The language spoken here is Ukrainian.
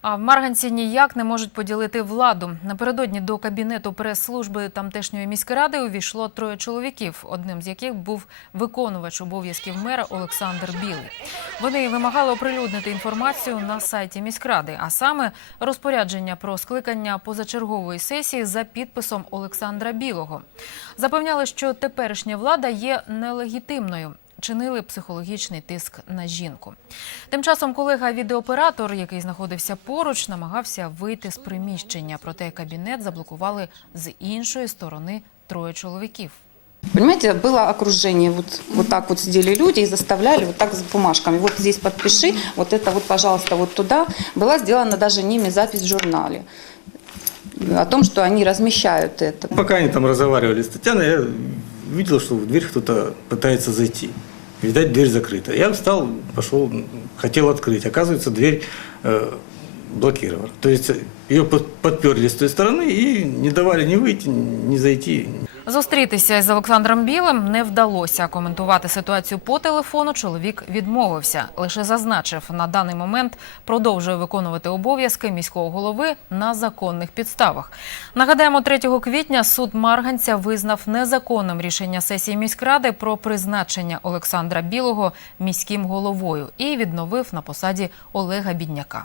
А в Марганці ніяк не можуть поділити владу. Напередодні до кабінету прес-служби тамтешньої міськради увійшло троє чоловіків, одним з яких був виконувач обов'язків мера Олександр Білий. Вони вимагали оприлюднити інформацію на сайті міськради, а саме розпорядження про скликання позачергової сесії за підписом Олександра Білого. Запевняли, що теперішня влада є нелегітимною чинили психологічний тиск на жінку. Тим часом колега-відеооператор, який знаходився поруч, намагався вийти з приміщення. Проте кабінет заблокували з іншої сторони троє чоловіків. Понимаете, было окружение, вот, вот так вот сидели люди и заставляли вот так с бумажками. Вот здесь подпиши, вот это вот, пожалуйста, вот туда. Была сделана даже ними запись в журнале о том, что они размещают это. Пока они там разговаривали с Татьяной, я видел, что в дверь кто-то пытается зайти. Видать, дверь закрыта. Я встал, пошел, хотел открыть. Оказывается, дверь э, блокирована. То есть ее под- подперли с той стороны и не давали ни выйти, ни зайти. Зустрітися з Олександром Білим не вдалося. Коментувати ситуацію по телефону чоловік відмовився. Лише зазначив, на даний момент продовжує виконувати обов'язки міського голови на законних підставах. Нагадаємо, 3 квітня суд Марганця визнав незаконним рішення сесії міськради про призначення Олександра Білого міським головою і відновив на посаді Олега Бідняка.